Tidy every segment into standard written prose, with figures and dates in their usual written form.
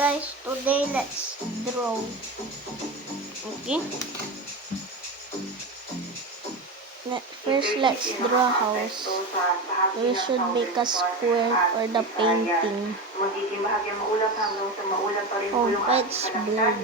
guys, today let's draw. Okay. First, let's draw a house. There should be a square for the painting. Oh, it's blurred.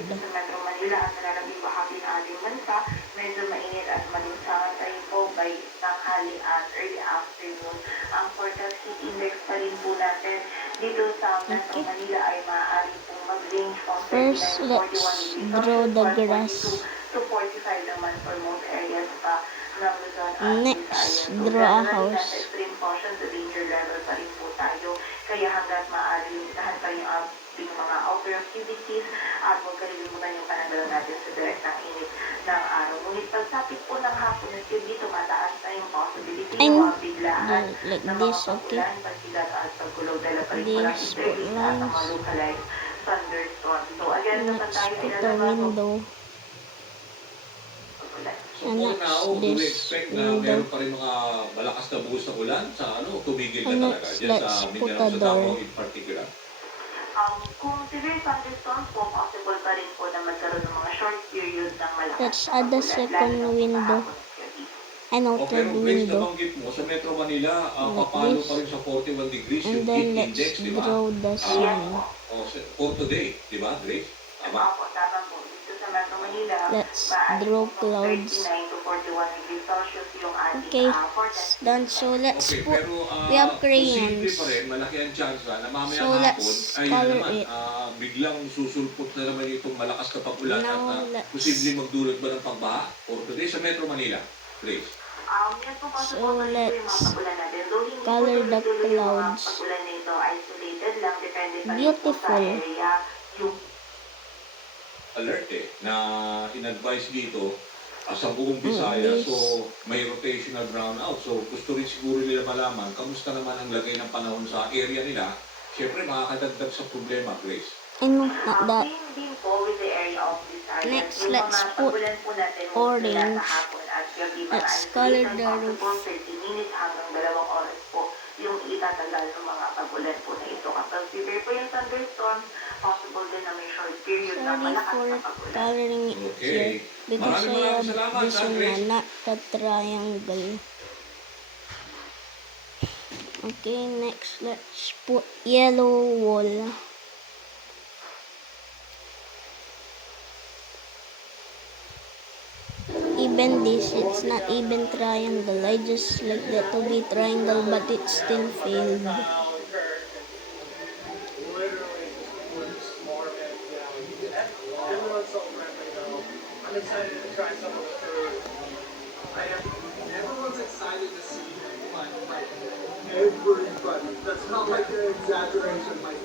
Medyo mainit at malinsangan tayo po by tanghali at early afternoon. Ang forecast heat index pa rin po natin dito sa Metro Manila ay maaari pong mag-range from 39 First, to 41 let's degrees draw the Celsius, grass. 42 to 45 naman for most areas pa ng Luzon at Next, Visayas. draw a Generally, house. nasa extreme caution to danger level pa rin po tayo. Kaya hanggat maaari, limitahan pa yung ating mga outdoor activities at huwag kalilimutan yung pananggalan natin sa direct ng init ng araw. Ngunit pagsapit po ng hapon at yun dito, mataas na yung possibility ng mga biglaan like ng mga this, okay? pagulan, pagsigat at pagkulog dahil pa rin po ng This, heat release at ang mga lines. localized thunderstorm. So again, kapag Next, tayo put the nilalabas, window. So And for next, now, do we this expect na window. meron pa rin mga malakas na buhos na ulan sa tumigil na And talaga next, dyan let's sa put Mindanao, a sa door. Davao in particular? Kung severe thunderstorms po, possible pa rin po na magkaroon ng mga short period ng malakas Let's na add the pagulan, second lalo na po window. kahapon at gabi. An O outer pero based na window. banggit mo, sa Metro Manila, Like papalo this. pa rin sa 41 degrees And yung then heat let's index, di ba? draw the sun. For today, di ba, Grace? Tama? Opo, tama po. Dito sa Metro Manila, Let's maaari draw po clouds. 39 to 41 degrees Celsius yung ating Okay, forecast. it's done. So let's Okay, put. pero We have posible crayons. pa rin, malaki ang chance na mamaya So, hapon, let's ay color naman, it. biglang susulpot na naman itong malakas na pagulan at Now, let's- posibleng magdulot ba ng pagbaha? For today sa Metro Manila, Grace? Yan po So, possible pa rin po yung mga let's pagulan natin. Though hindi po color the tuloy-tuloy yung mga clouds. pagulan na ito, isolated lang, depende pa rin po sa Beautiful. area. Yung Alert na in-advise dito sa buong Visayas, this. so may rotational brownout. So gusto rin siguro nila malaman, kamusta naman ang lagay ng panahon sa area nila. Siyempre, makakadagdag sa problema, Grace. And not that. same din po with the area of Visayas. Next, Yung let's mga put pagulan po natin orange. mula sa hapon at gabi, mga Let's color isolated the roof. possible 30 minutes hanggang 2 oras po yung itatagal ng mga pagulan po na ito. Kapag severe po yung thunderstorm, possible din na may short period na Sorry malakas for na pagulan. coloring it here. Okay. Because I Maraming have salamat, this Grace. one, not the triangle. Okay, next let's put yellow wall. Even this, it's not even triangle. I just like that to be triangle, but it still failed. Everyone's so friendly though. I'm excited to try some of the food. Everyone's excited to see you, but like everybody. That's not like an exaggeration. Like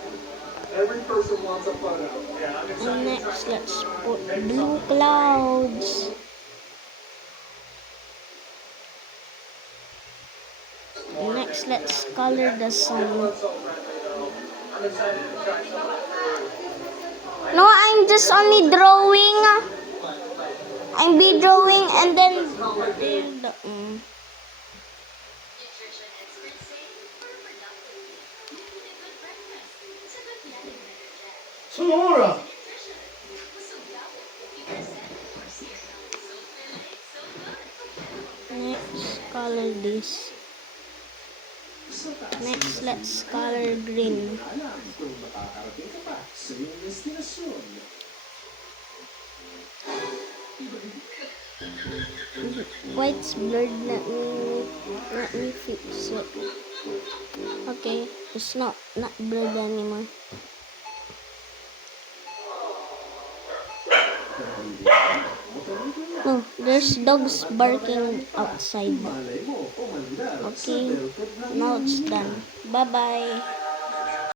every person wants a photo. Yeah, I'm excited And to try next, some let's food. put Maybe blue some- clouds. Next, let's color the sun. Everyone's so friendly though. I'm excited to try some of the food. No, I'm just only drawing. I'm be drawing and then Sonora! next color this. Next, let's color green. Alam kung makakarating ka pa sa iyong destinasyon. White's blurred. Let me fix it. Okay, it's not blurred anymore. No, there's dogs barking outside. Malay mo, umandar sa Okay, Delta now it's done. Bye bye.